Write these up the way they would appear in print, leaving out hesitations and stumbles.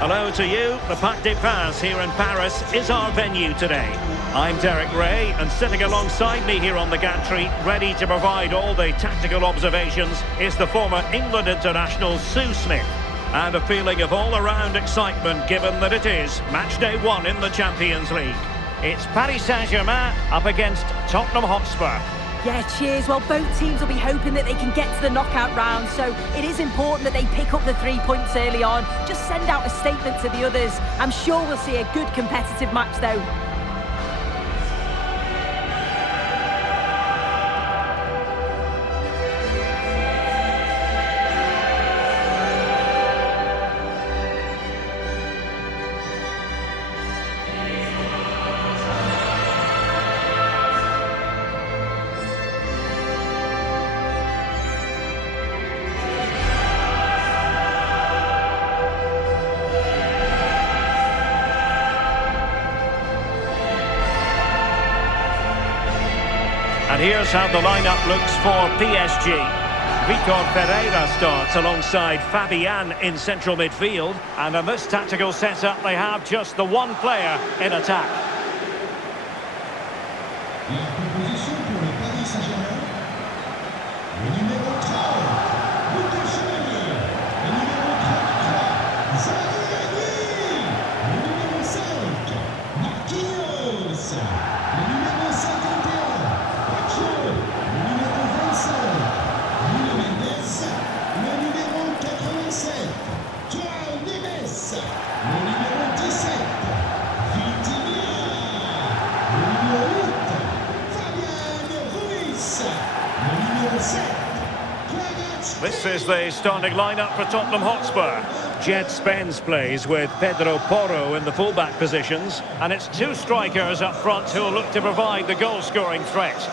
Hello to you. The Parc des Princes here in Paris is our venue today. I'm Derek Ray, and sitting alongside me here on the gantry, ready to provide all the tactical observations, is the former England international Sue Smith. And a feeling of all-around excitement given that it is match day 1 in the Champions League. It's Paris Saint-Germain up against Tottenham Hotspur. Yeah, cheers. Well, both teams will be hoping that they can get to the knockout round, so it is important that they pick up the 3 points early on. Just send out a statement to the others. I'm sure we'll see a good competitive match, though. And here's how the lineup looks for PSG. Vitor Ferreira starts alongside Fabian in central midfield. And in this tactical setup, they have just the one player in attack. This is the starting lineup for Tottenham Hotspur. Jed Spence plays with Pedro Porro in the fullback positions, and it's 2 strikers up front who will look to provide the goal-scoring threat.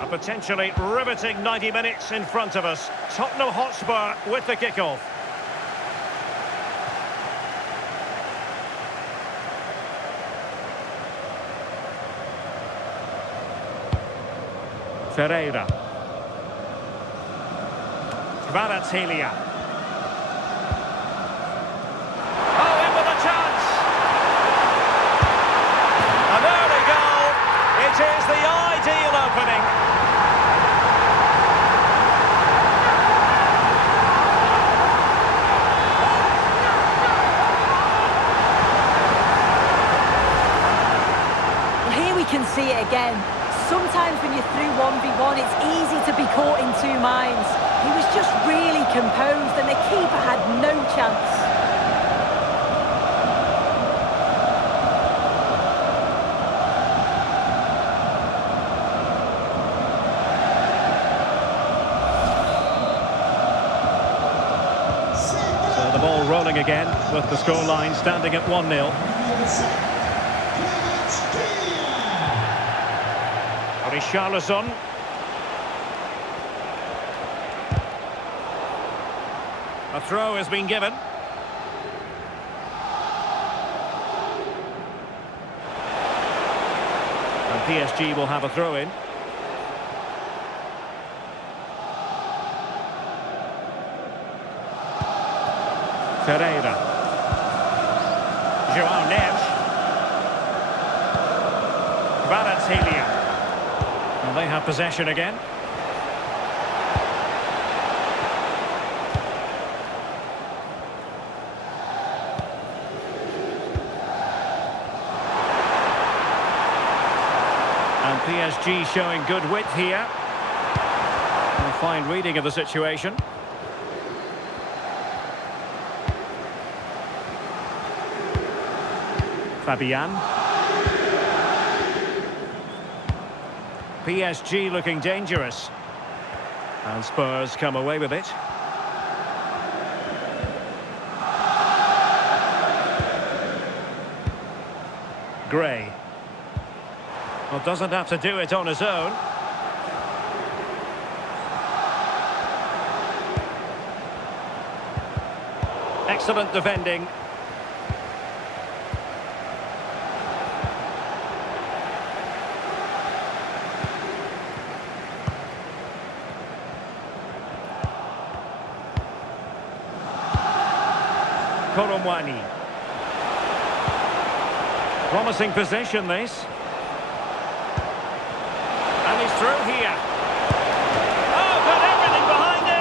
A potentially riveting 90 minutes in front of us. Tottenham Hotspur with the kickoff. Ferreira. Kvaratskhelia. Oh, in with a chance! An early goal. It is the ideal opening. Can see it again. Sometimes when you're through 1v1, it's easy to be caught in 2 minds. He was just really composed and the keeper had no chance. So the ball rolling again with the scoreline standing at 1-0. Richarlison. A throw has been given. And PSG will have a throw in. Ferreira. João Neves. Kvaratskhelia. Well, they have possession again. And PSG showing good width here. A fine reading of the situation. Fabian. PSG looking dangerous. And Spurs come away with it. Gray. Well, doesn't have to do it on his own. Excellent defending. Koromwani. Promising position, this. And he's through here. Oh, got everything behind it!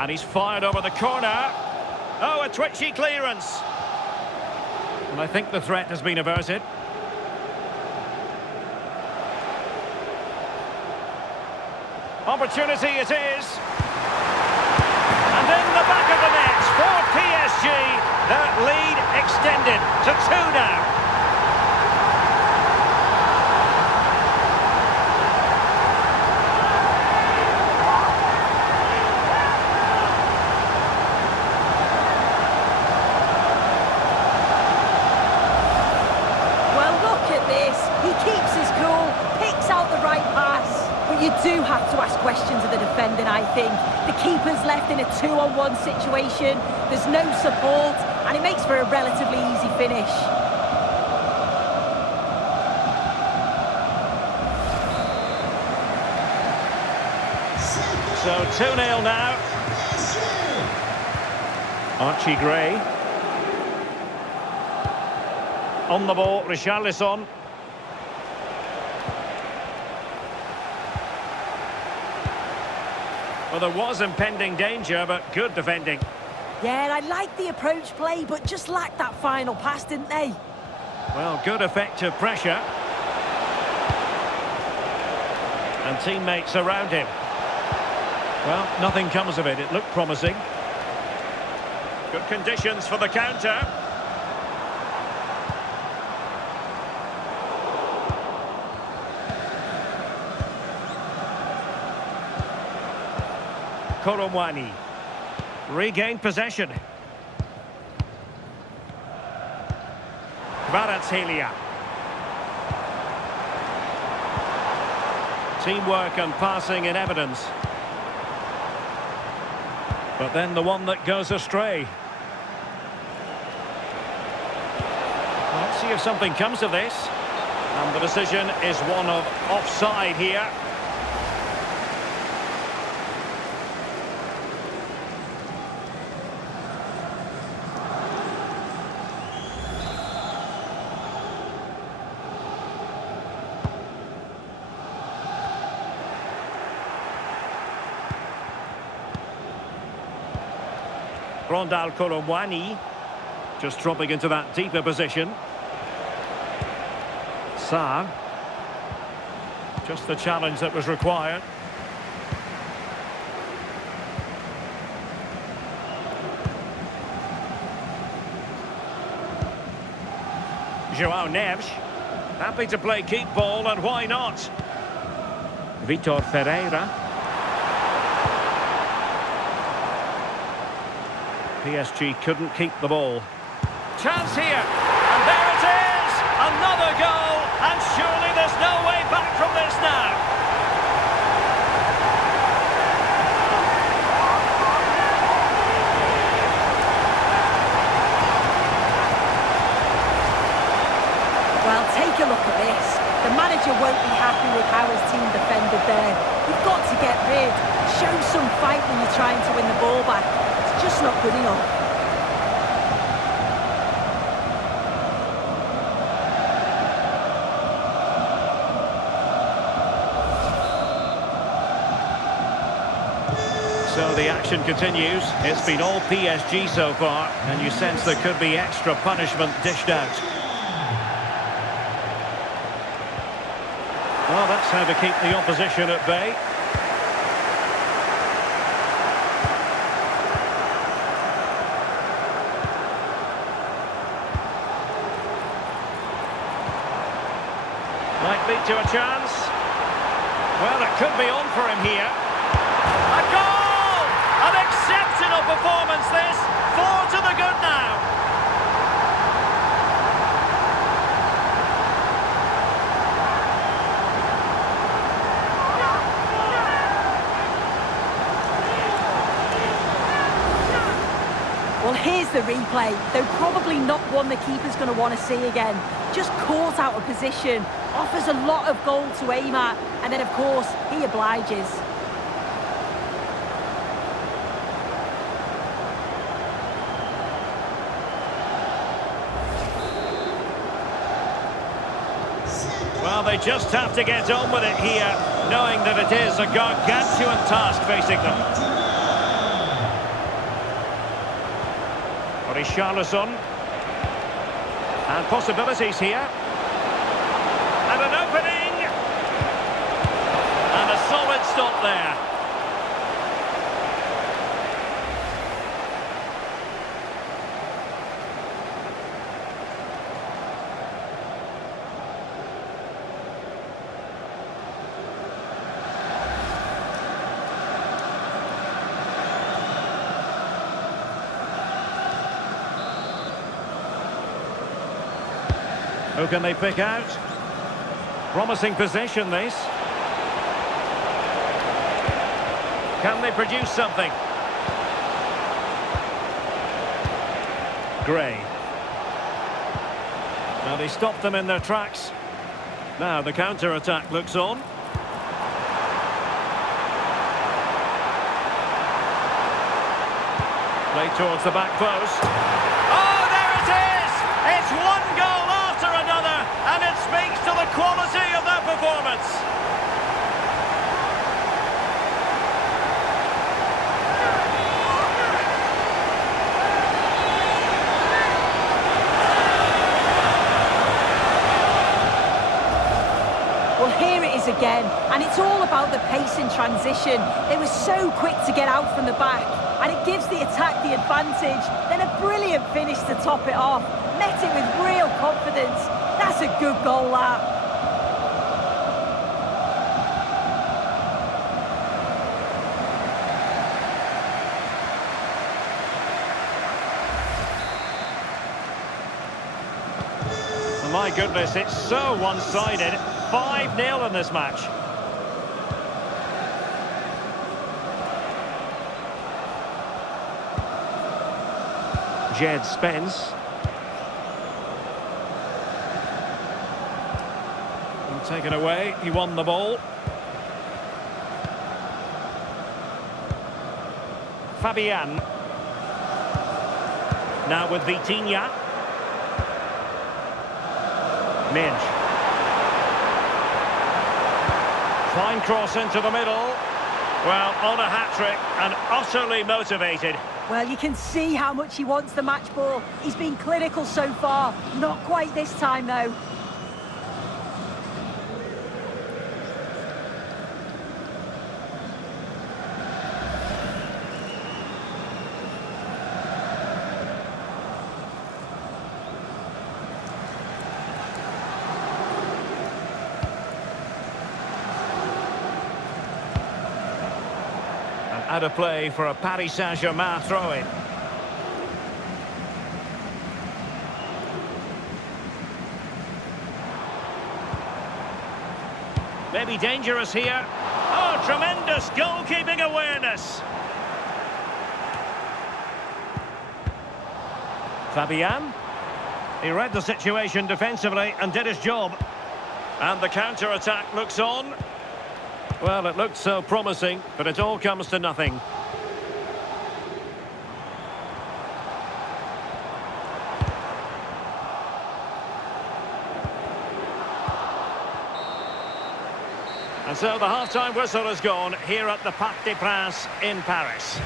And he's fired over the corner. Oh, a twitchy clearance. And I think the threat has been averted. Opportunity it is. And in the back of the net for PSG. That lead extended to 2 now. You do have to ask questions of the defending, I think. The keeper's left in a 2-on-1 situation. There's no support, and it makes for a relatively easy finish. So 2-0 now. Archie Gray. On the ball, Richarlison. Well, there was impending danger, but good defending. Yeah, I like the approach play, but just lacked that final pass, didn't they? Well, good effective pressure. And teammates around him. Well, nothing comes of it. It looked promising. Good conditions for the counter. Koromwani regained possession. Kvaratskhelia. Teamwork and passing in evidence. But then the one that goes astray. Let's see if something comes of this. And the decision is one of offside here. Rondal Koromwani just dropping into that deeper position. Sarr. Just the challenge that was required. João Neves. Happy to play keep ball, and why not? Vitor Ferreira. PSG couldn't keep the ball. Chance here, and there it is! Another goal, and surely there's no way back from this now. Well, take a look at this. The manager won't be happy with how his team defended there. You've got to get rid. Show some fight when you're trying to win the ball back. Just not good enough. So the action continues. It's been all PSG so far, and you sense there could be extra punishment dished out. Well, that's how to keep the opposition at bay. lead to a chance. Well, it could be on for him here. A goal! An exceptional performance this. 4 to the good now. Well, here's the replay. Though probably not one the keeper's going to want to see again. Just caught out of position. Offers a lot of goal to aim at. And then, of course, he obliges. Well, they just have to get on with it here, knowing that it is a gargantuan task facing them. Richarlison. And possibilities here. And an opening. And a solid stop there. Who can they pick out? Promising possession, this. Can they produce something? Gray. Now they stopped them in their tracks. Now the counter-attack looks on. Played towards the back post. Oh, there it is! It's one goal after another, and it speaks to the quality of that performance. Well, here it is again, and it's all about the pace in transition. They were so quick to get out from the back, and it gives the attack the advantage. Then a brilliant finish to top it off. Met it with real confidence. That's a good goal, that. My goodness, it's so one-sided. 5-0 in this match. Jed Spence. And taken away, he won the ball. Fabian. Now with Vitinha. Minge. Fine cross into the middle. Well, on a hat-trick and utterly motivated. Well, you can see how much he wants the match ball. He's been clinical so far. Not quite this time, though. Out of play for a Paris Saint-Germain throw-in. Maybe dangerous here. Oh, tremendous goalkeeping awareness. Fabian. He read the situation defensively and did his job. And the counter-attack looks on. Well, it looked so promising, but it all comes to nothing. And so the half-time whistle has gone here at the Parc des Princes in Paris.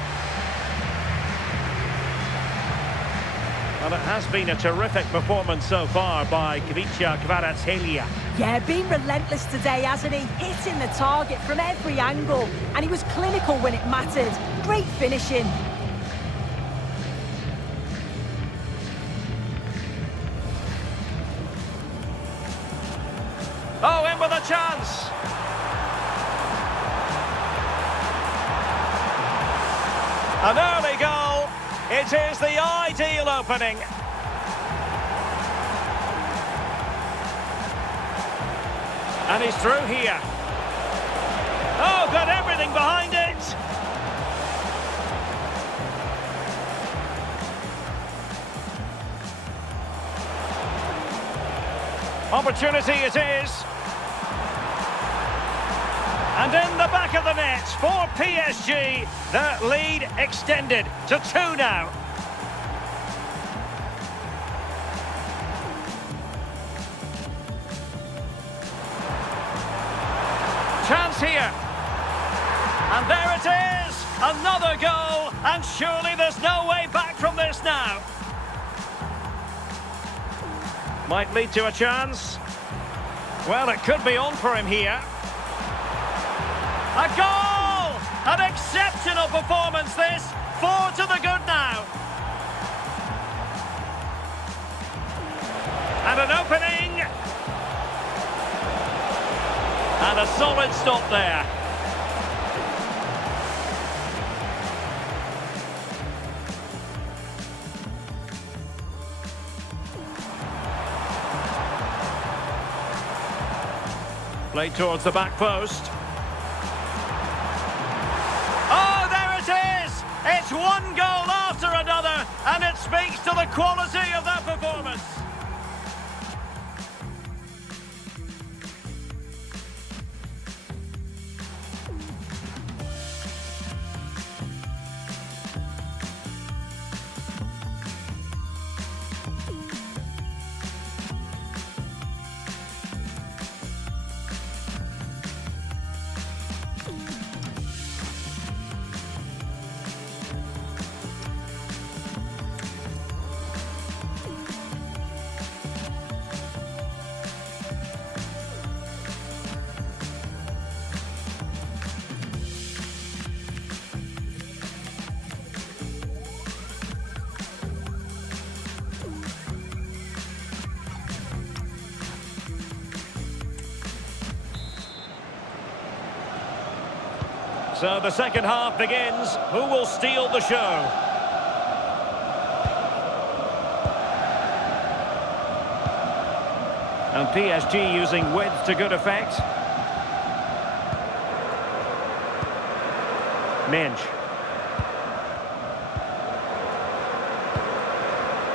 Well, it has been a terrific performance so far by Kvicha Kvaratskhelia. Yeah, been relentless today, hasn't he? Hitting the target from every angle. And he was clinical when it mattered. Great finishing. Oh, in with a An early goal. It is the ideal opening. And he's through here. Oh, got everything behind it. Opportunity it is. And in the back of the net for PSG. Their lead extended to 2 now. Chance here. And there it is. Another goal. And surely there's no way back from this now. Might lead to a chance. Well, it could be on for him here. A goal! An exceptional performance this. 4 to the good now. And an opening. And a solid stop there. Played towards the back post. Oh, there it is! It's one goal after another, and it speaks to the quality of that performance. So the second half begins. Who will steal the show? And PSG using width to good effect. Minge.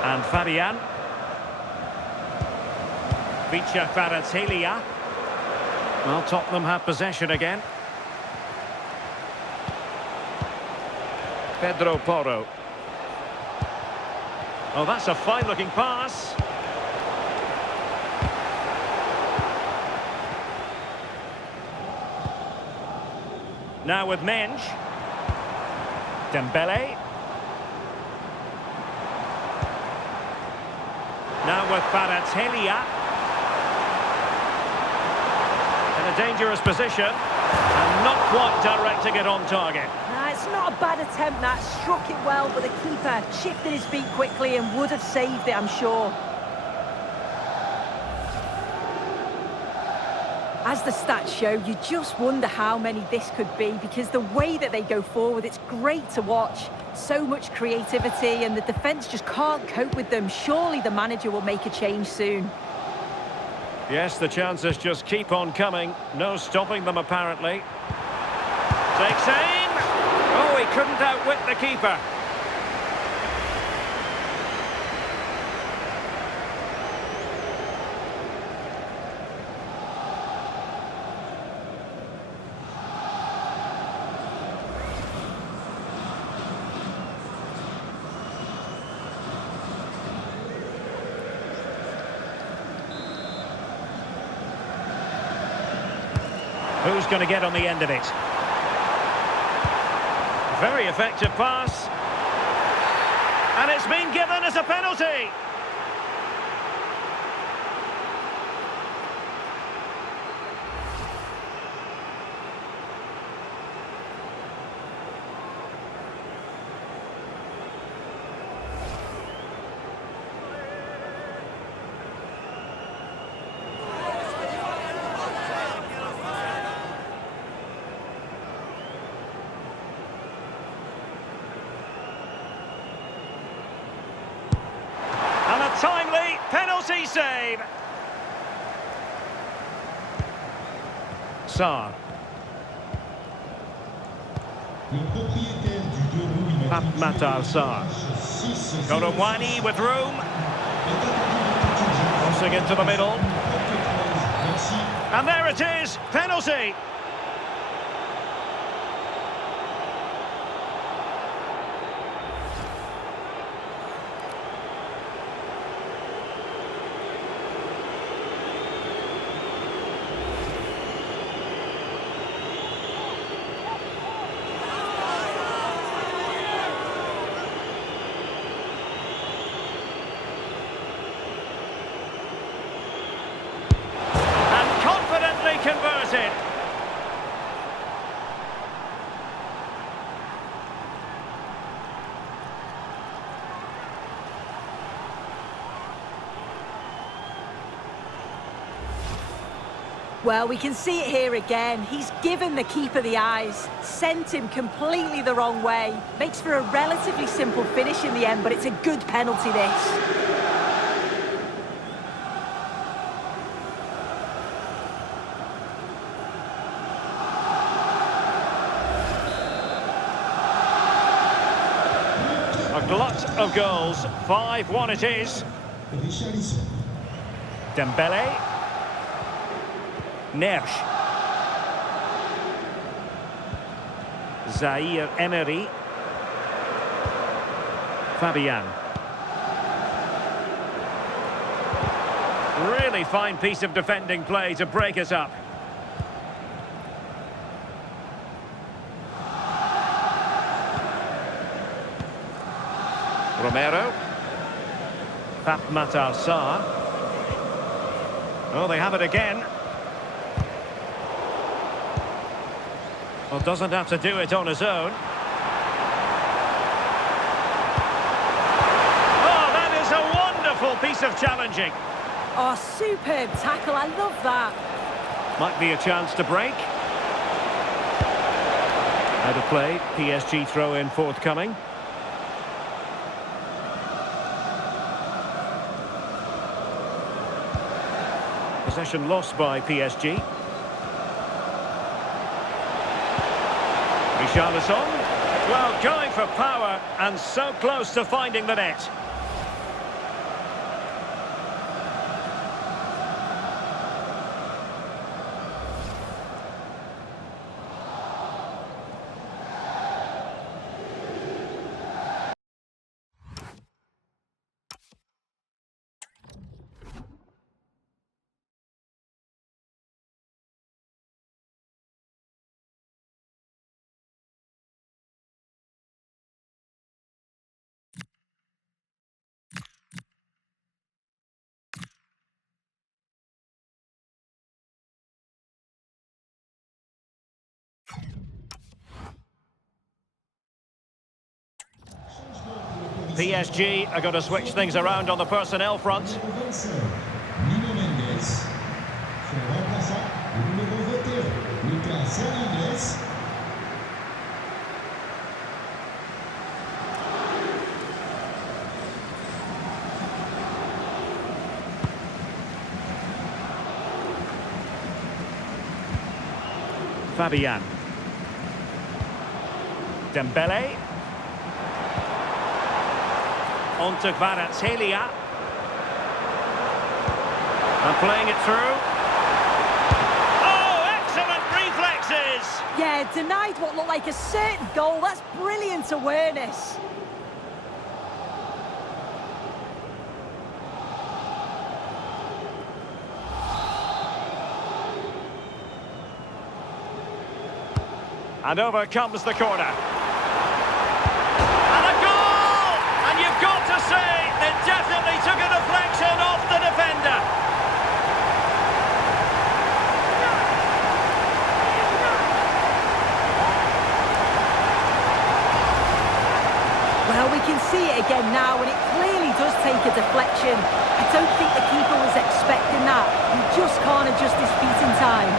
And Fabian. Vicha Kvaratskhelia. Well, Tottenham have possession again. Pedro Porro. Oh, that's a fine-looking pass. Now with Minge. Dembele. Now with Kvaratskhelia. In a dangerous position. And not quite directing it on target. It's not a bad attempt, that. Struck it well, but the keeper shifted his feet quickly and would have saved it, I'm sure. As the stats show, you just wonder how many this could be, because the way that they go forward, it's great to watch. So much creativity, and the defence just can't cope with them. Surely the manager will make a change soon. Yes, the chances just keep on coming. No stopping them, apparently. Takes aim. Oh, he couldn't outwit the keeper. Who's going to get on the end of it? Very effective pass. And it's been given as a penalty. save. Sarr. Matar Sarr. Goromwani with room. Crossing into the middle. And there it is, penalty. Converted. Well, we can see it here again. He's given the keeper the eyes, sent him completely the wrong way. Makes for a relatively simple finish in the end, but it's a good penalty, this. A glut of goals, 5-1 it is. Dembele. Nersch. Zaire Emery. Fabian. Really fine piece of defending play to break us up. Romero. Matar Sarr. Oh, they have it again. Well, doesn't have to do it on his own. Oh, that is a wonderful piece of challenging. Oh, superb tackle, I love that. Might be a chance to break. Out of play, PSG throw-in forthcoming. Possession lost by PSG. Richarlison, well, going for power and so close to finding the net. PSG are going to switch things around on the personnel front. Fabian. Dembele. On to Kvaratskhelia. And playing it through. Oh, excellent reflexes! Yeah, denied what looked like a certain goal. That's brilliant awareness. And over comes the corner. And a goal! And you've got to say, it definitely took a deflection off the defender. Well, we can see it again now, and it clearly does take a deflection. I don't think the keeper was expecting that. He just can't adjust his feet in time.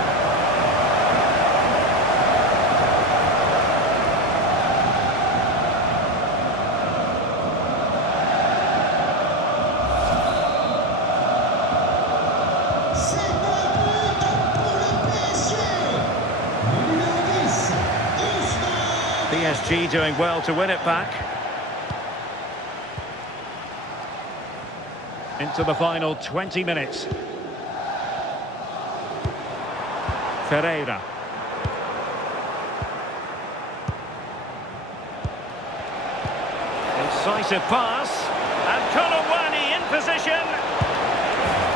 G doing well to win it back. Into the final 20 minutes. Ferreira. Incisive pass. And Kolawani in position.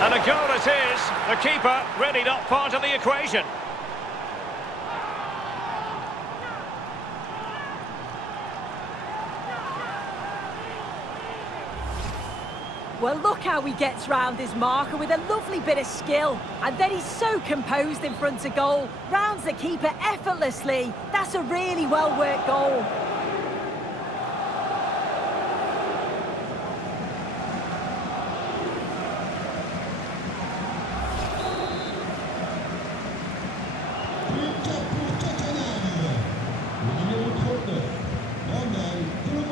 And a goal it is. The keeper really not part of the equation. Well, look how he gets round his marker with a lovely bit of skill. And then he's so composed in front of goal. Rounds the keeper effortlessly. That's a really well-worked goal.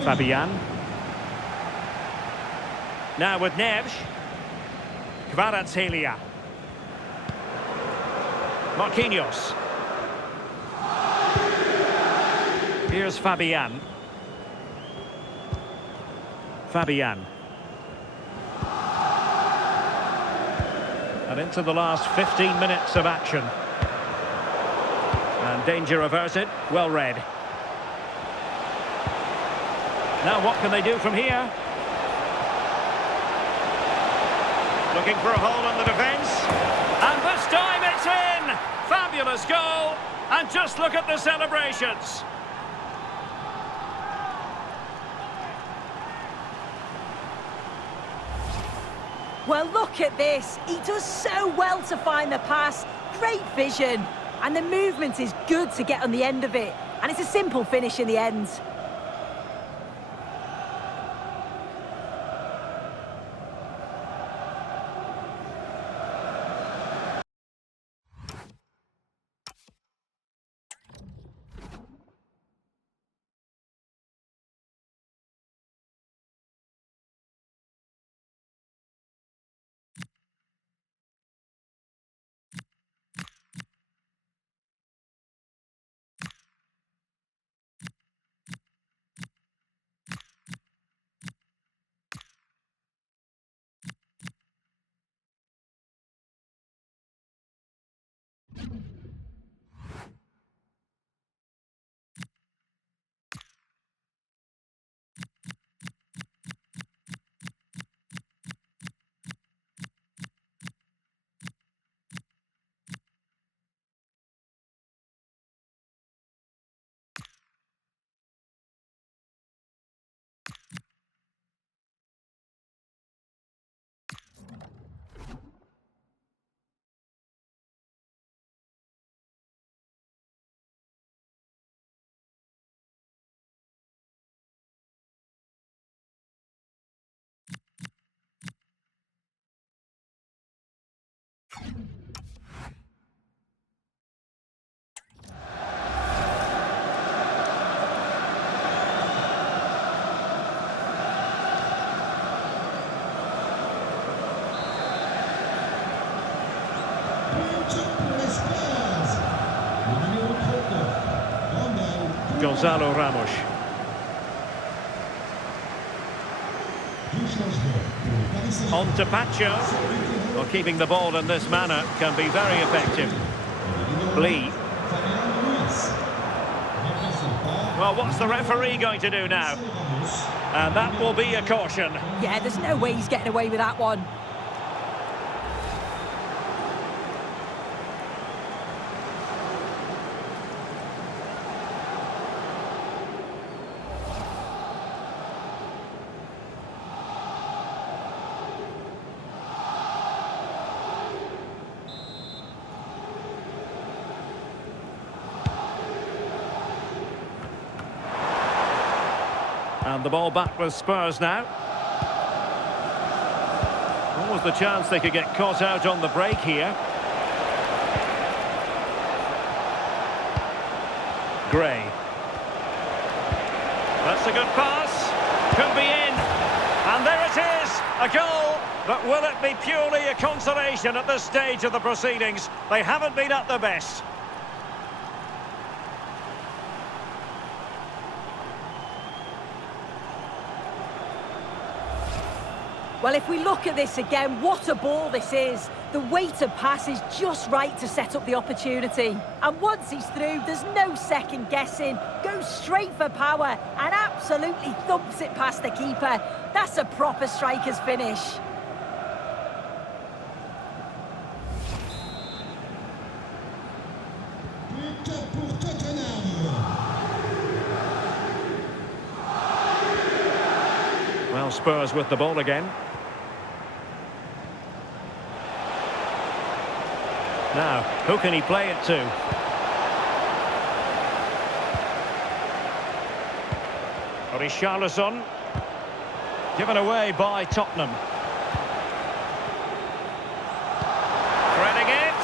Fabian. Now with Neves. Kvaratskhelia. Marquinhos. Here's Fabian. Fabian. And into the last 15 minutes of action. And danger averted. Well read. Now what can they do from here? Looking for a hole in the defence. And this time it's in! Fabulous goal. And just look at the celebrations. Well, look at this. He does so well to find the pass. Great vision. And the movement is good to get on the end of it. And it's a simple finish in the end. Gonzalo Ramos. On to Pacho. Well, keeping the ball in this manner can be very effective. Lee. Well, what's the referee going to do now? And that will be a caution. Yeah, there's no way he's getting away with that one. And the ball back with Spurs now. What was the chance they could get caught out on the break here? Gray. That's a good pass. Could be in. And there it is. A goal. But will it be purely a consolation at this stage of the proceedings? They haven't been at their best. Well, if we look at this again, what a ball this is. The weight of pass is just right to set up the opportunity. And once he's through, there's no second guessing. Goes straight for power and absolutely thumps it past the keeper. That's a proper striker's finish. Pour Tottenham. Well, Spurs with the ball again. Now, who can he play it to? Richarlison. Given away by Tottenham. Threading it.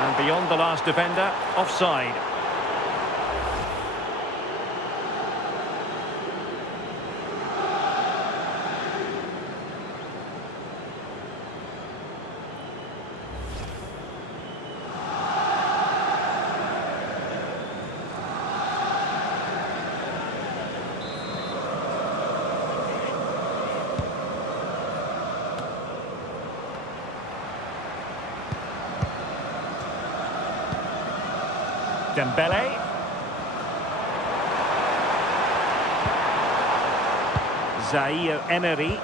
And beyond the last defender, offside. Dembele. Zaire Emery.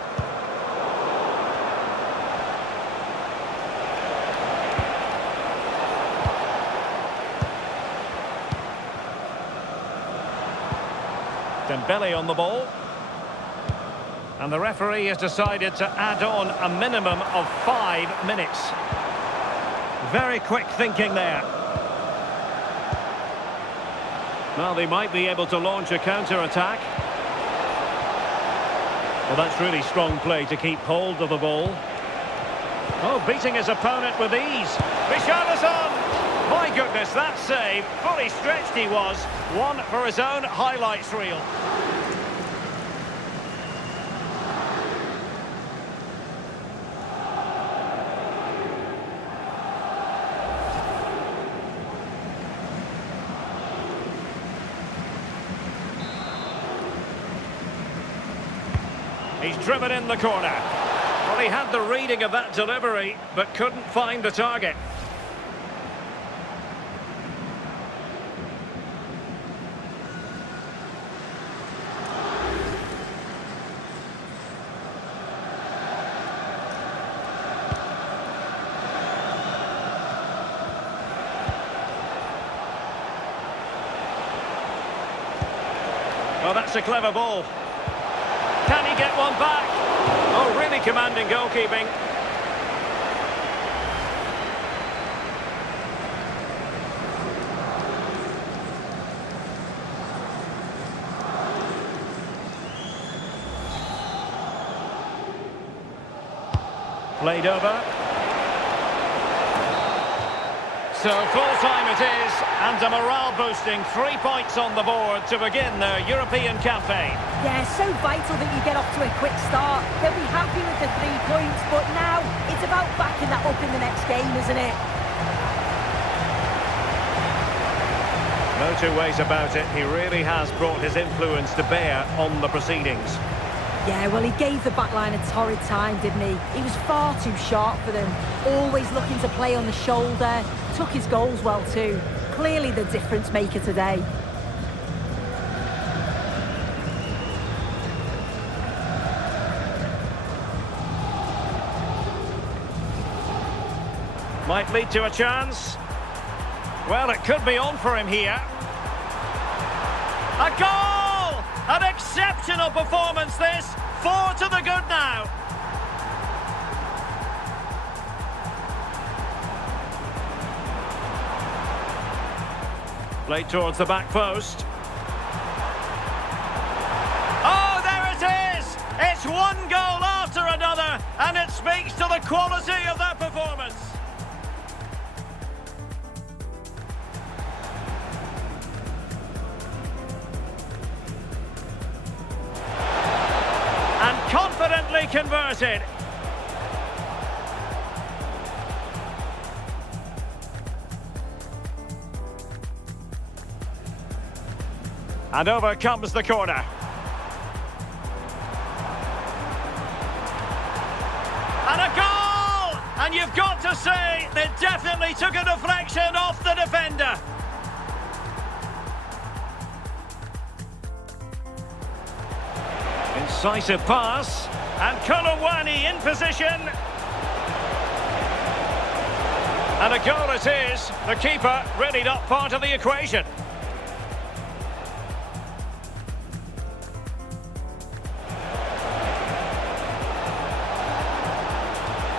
Dembele on the ball. And the referee has decided to add on a minimum of 5 minutes. Very quick thinking there. Well, they might be able to launch a counter-attack. Well, that's really strong play to keep hold of the ball. Oh, beating his opponent with ease. Richarlison! My goodness, that save. Fully stretched he was. One for his own highlights reel. He's driven in the corner. Well, he had the reading of that delivery, but couldn't find the target. Well, that's a clever ball. Can he get one back? Oh, really commanding goalkeeping. Played over. So full-time it is, and a morale-boosting 3 points on the board to begin their European campaign. Yeah, so vital that you get off to a quick start. They'll be happy with the 3 points, but now it's about backing that up in the next game, isn't it? No two ways about it. He really has brought his influence to bear on the proceedings. Yeah, well, he gave the backline a torrid time, didn't he? He was far too sharp for them. Always looking to play on the shoulder. Took his goals well too. Clearly the difference maker today. Might lead to a chance. Well, it could be on for him here. A goal! An exceptional performance this. 4 to the good now. Played towards the back post. Oh, there it is! It's one goal after another, and it speaks to the quality of that performance. And confidently converted. And over comes the corner. and you've got to say they definitely took a deflection off the defender. Incisive pass, and Kolawani in position. And a goal it is. The keeper really not part of the equation.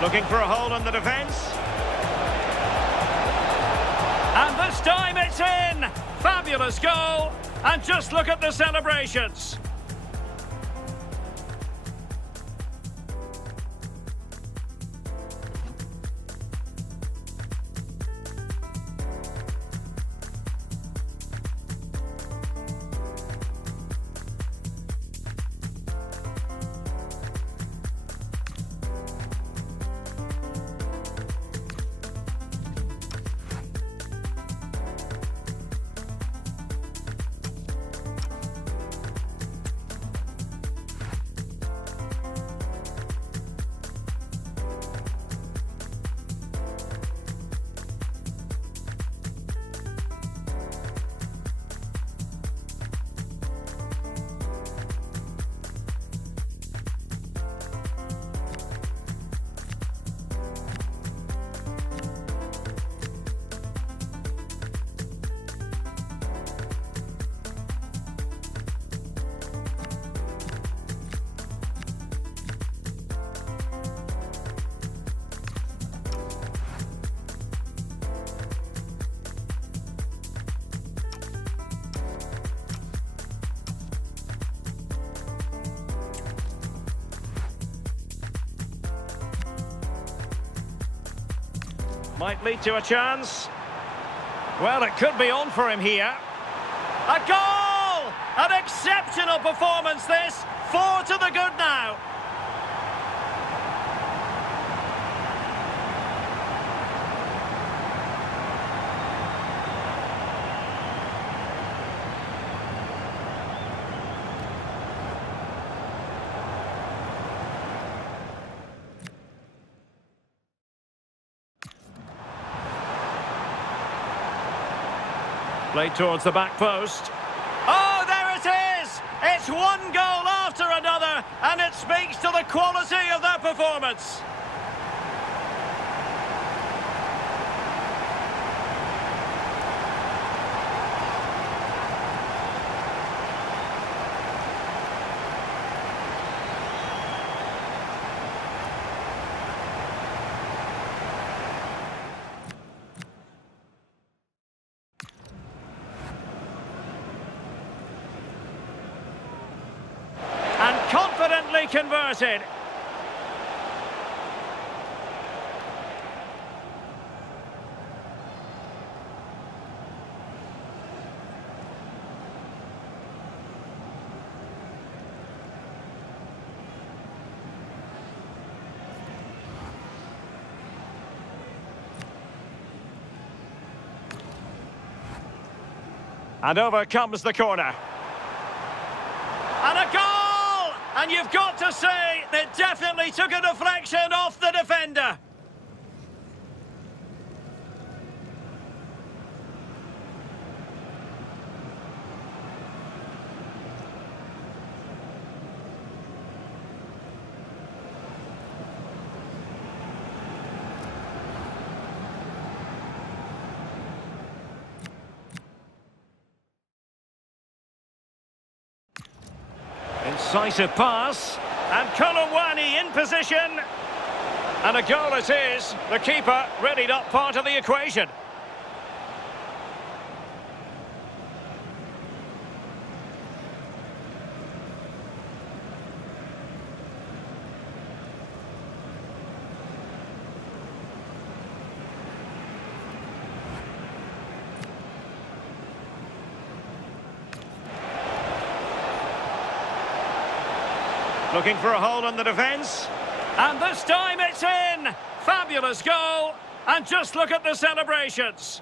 Looking for a hole in the defence. And this time it's in! Fabulous goal. And just look at the celebrations. Might lead to a chance. Well, it could be on for him here. A goal! An exceptional performance this. 4 to the good now. Played towards the back post. Oh, there it is! It's one goal after another, and it speaks to the quality of that performance. And confidently converted. And over comes the corner. And a goal! And you've got to say, they definitely took a deflection off the defender. Incisive pass, and Kolawani in position. And a goal it is. The keeper really not part of the equation. Looking for a hole in the defence. And this time it's in! Fabulous goal. And just look at the celebrations.